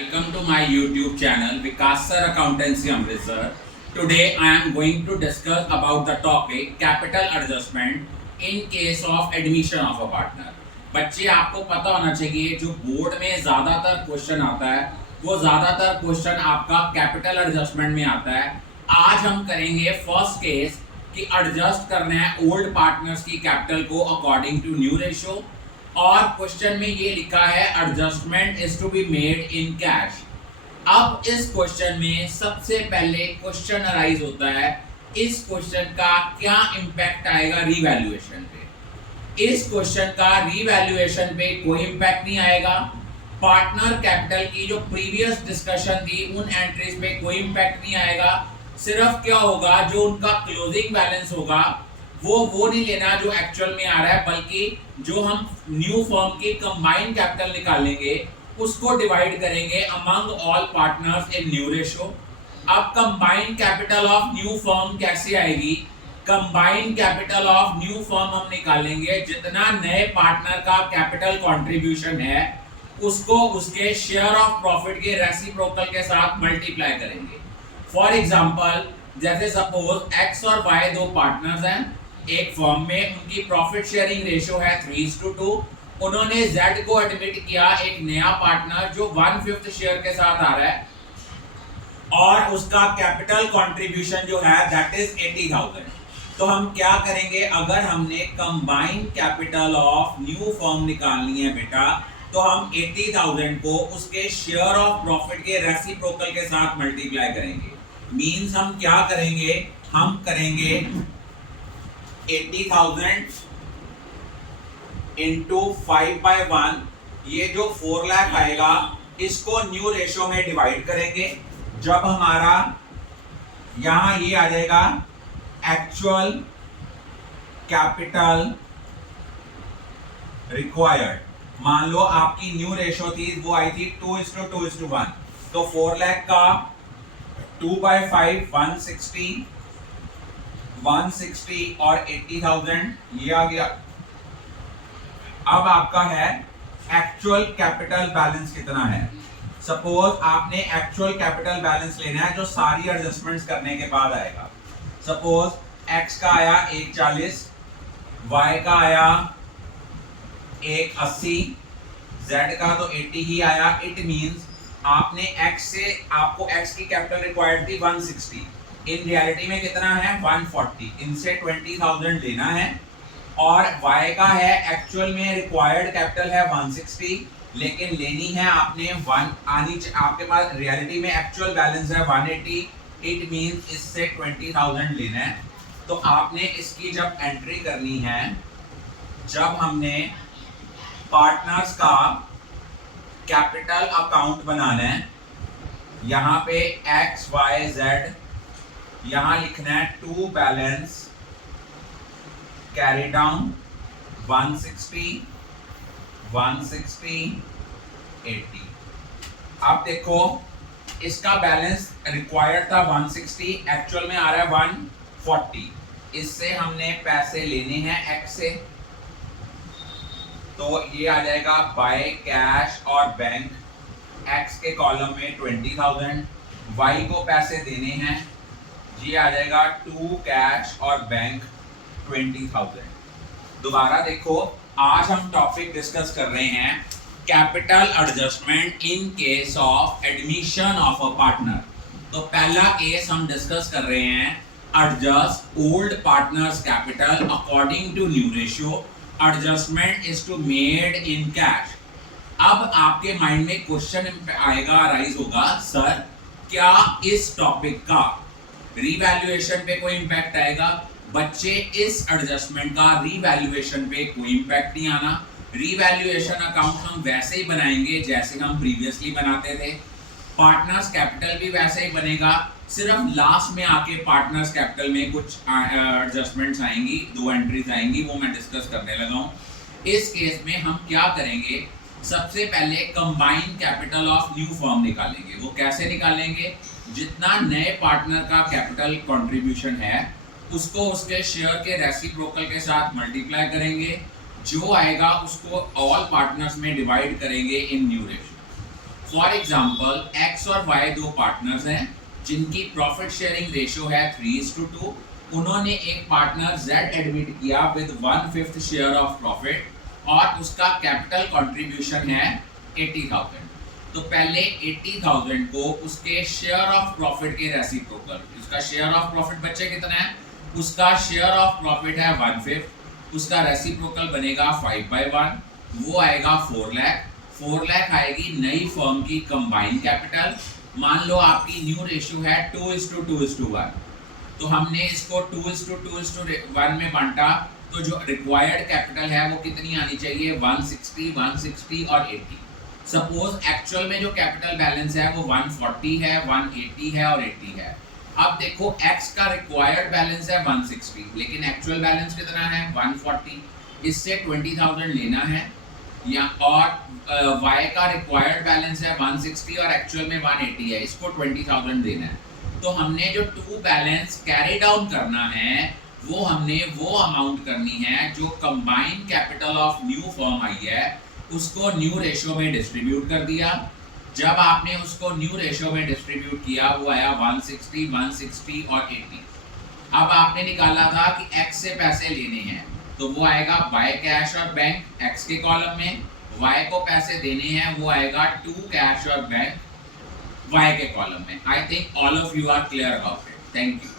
Welcome to my YouTube channel Vikas Sir Accountancy Amritsar. Today I am going to discuss about the topic capital adjustment in case of admission of a partner. बच्चे आपको पता होना चाहिए जो board में ज़्यादातर question आता है वो ज़्यादातर क्वेश्चन आपका कैपिटल एडजस्टमेंट में आता है। आज हम करेंगे फर्स्ट केस कि एडजस्ट करना है ओल्ड पार्टनर्स की कैपिटल को अकॉर्डिंग टू न्यू रेशियो और क्वेश्चन में ये लिखा है adjustment is to be made in cash. अब इस क्वेश्चन में सबसे पहले क्वेश्चन अराइज होता है इस क्वेश्चन का क्या इंपैक्ट आएगा रीवैल्यूएशन पे। इस क्वेश्चन का रीवैल्यूएशन पे कोई इंपैक्ट नहीं आएगा। पार्टनर कैपिटल की जो प्रीवियस डिस्कशन थी उन एंट्रीज पे कोई इंपैक्ट नहीं आएगा। सिर्फ क्या होगा जो उनका क्लोजिंग बैलेंस होगा वो नहीं लेना जो एक्चुअल में आ रहा है, बल्कि जो हम न्यू फर्म की कंबाइंड कैपिटल निकालेंगे उसको डिवाइड करेंगे among all partners in new ratio. अब combined capital of new firm कैसे आएगी? Combined capital of new firm हम निकालेंगे जितना नए पार्टनर का कैपिटल कंट्रीब्यूशन है उसको उसके शेयर ऑफ प्रॉफिट के रेसिप्रोकल के साथ मल्टीप्लाई करेंगे। फॉर एग्जांपल जैसे सपोज x और y दो पार्टनर्स हैं एक फर्म में, उनकी प्रॉफिट शेयरिंग रेशियो है 3:2। उन्होंने Z को एडमिट किया एक नया पार्टनर जो 1/5 शेयर के साथ आ रहा है और उसका कैपिटल कंट्रीब्यूशन जो है दैट इज 80,000। तो हम क्या करेंगे, अगर हमने combined capital of new firm निकालनी है बेटा तो हम 80,000 को उसके शेयर ऑफ प्रॉफिट के रेसिप्रोकल के साथ मल्टीप्लाई करेंगे। मींस हम क्या करेंगे, हम करेंगे 80,000 इंटू 5/1। ये जो 4 लाख आएगा इसको न्यू रेशियो में डिवाइड करेंगे। जब हमारा यहां ये आ जाएगा एक्चुअल कैपिटल रिक्वायर्ड, मान लो आपकी न्यू रेशियो थी वो आई थी 2:2:1, तो 4 लाख का 2/5 160 और 80,000 ये आ गया। अब आपका है एक्चुअल कैपिटल बैलेंस कितना है। सपोज आपने एक्चुअल कैपिटल बैलेंस लेना है जो सारी एडजस्टमेंट्स करने के बाद आएगा। सपोज x का आया 140, y का आया 180, z का तो 80 ही आया। इट मींस आपने x से आपको x की कैपिटल रिक्वायर्ड थी 160, इन रियलिटी में कितना है 140, इनसे 20,000 लेना है। और y का है एक्चुअल में रिक्वायर्ड कैपिटल है 160 लेकिन लेनी है आपने आपके पास रियलिटी में एक्चुअल बैलेंस है 180। इट मींस इससे 20,000 लेना है। तो आपने इसकी जब एंट्री करनी है, जब हमने पार्टनर्स का कैपिटल अकाउंट बनाना है, यहाँ पे x y z यहां लिखना है टू बैलेंस कैरी डाउन 160 80। अब देखो इसका बैलेंस रिक्वायर्ड था 160, एक्चुअल में आ रहा है 140। इससे हमने पैसे लेने हैं x से, तो ये आ जाएगा बाय कैश और बैंक। x के कॉलम में 20,000, y को पैसे देने हैं, ये आ जाएगा टू कैश और बैंक 20,000। दोबारा देखो आज हम टॉपिक डिस्कस कर रहे हैं capital adjustment in case of admission of a partner. तो पहला केस हम डिस्कस कर रहे हैं adjust old partners capital according to new ratio, adjustment is to made in cash. अब आपके माइंड में क्वेश्चन आएगा, राइज होगा, सर क्या इस टॉपिक का रीवैल्यूएशन पे कोई इंपैक्ट आएगा? बच्चे इस एडजस्टमेंट का रीवैल्यूएशन पे कोई इंपैक्ट नहीं आना। रीवैल्यूएशन अकाउंट हम वैसे ही बनाएंगे जैसे हम प्रीवियसली बनाते थे। पार्टनर्स कैपिटल भी वैसे ही बनेगा, सिर्फ लास्ट में आके पार्टनर्स कैपिटल में कुछ एडजस्टमेंट्स आएंगी, 2 एंट्रीज आएंगी, वो मैं डिस्कस करने लगा हूँ। इस केस में हम क्या करेंगे, सबसे पहले combined capital of new firm निकालेंगे। वो कैसे निकालेंगे, जितना नए पार्टनर का कैपिटल कंट्रीब्यूशन है उसको उसके शेयर के रेसिप्रोकल के साथ मल्टीप्लाई करेंगे, जो आएगा उसको ऑल पार्टनर्स में डिवाइड करेंगे in new ratio. For example X और वाई दो पार्टनर्स हैं जिनकी प्रॉफिट शेयरिंग रेशियो है 3:2। उन्होंने एक पार्टनर Z एडमिट किया विद 1/5 शेयर ऑफ प्रॉफिट और उसका कैपिटल कंट्रीब्यूशन है 80,000। तो पहले 80,000 को उसके शेयर ऑफ प्रॉफिट के रेसिप्रोकल, उसका शेयर ऑफ प्रॉफिट बच्चे कितना है, उसका शेयर ऑफ प्रॉफिट है 1/5, उसका रेसिप्रोकल बनेगा 5/1, वो आएगा 4 लाख। 4 लाख आएगी नई फर्म की कंबाइन कैपिटल। मान लो आपकी न्यू रेशियो है 2:2:1, तो हमने इसको 2:2:1 में बांटा, तो जो रिक्वायर्ड कैपिटल है वो कितनी आनी चाहिए, 160, 160 और 80। सपोज एक्चुअल में जो कैपिटल बैलेंस है वो 140 है, 180 है और 80 है। अब देखो x का रिक्वायर्ड बैलेंस है 160, लेकिन एक्चुअल बैलेंस कितना है 140, इससे 20,000 लेना है या और y का रिक्वायर्ड बैलेंस है 160 और एक्चुअल में 180 है, इसको 20,000 देना है। तो हमने जो टू बैलेंस कैरी डाउन करना है वो हमने वो अमाउंट करनी है जो combined capital of new firm आई है, उसको न्यू रेशियो में डिस्ट्रीब्यूट कर दिया। जब आपने उसको न्यू रेशियो में डिस्ट्रीब्यूट किया वो आया 160, 160 और 80। अब आपने निकाला था कि x से पैसे लेने हैं, तो वो आएगा बाय कैश और बैंक x के कॉलम में, y को पैसे देने हैं वो आएगा टू कैश और बैंक y के कॉलम में। I think all of you are clear about it. Thank you.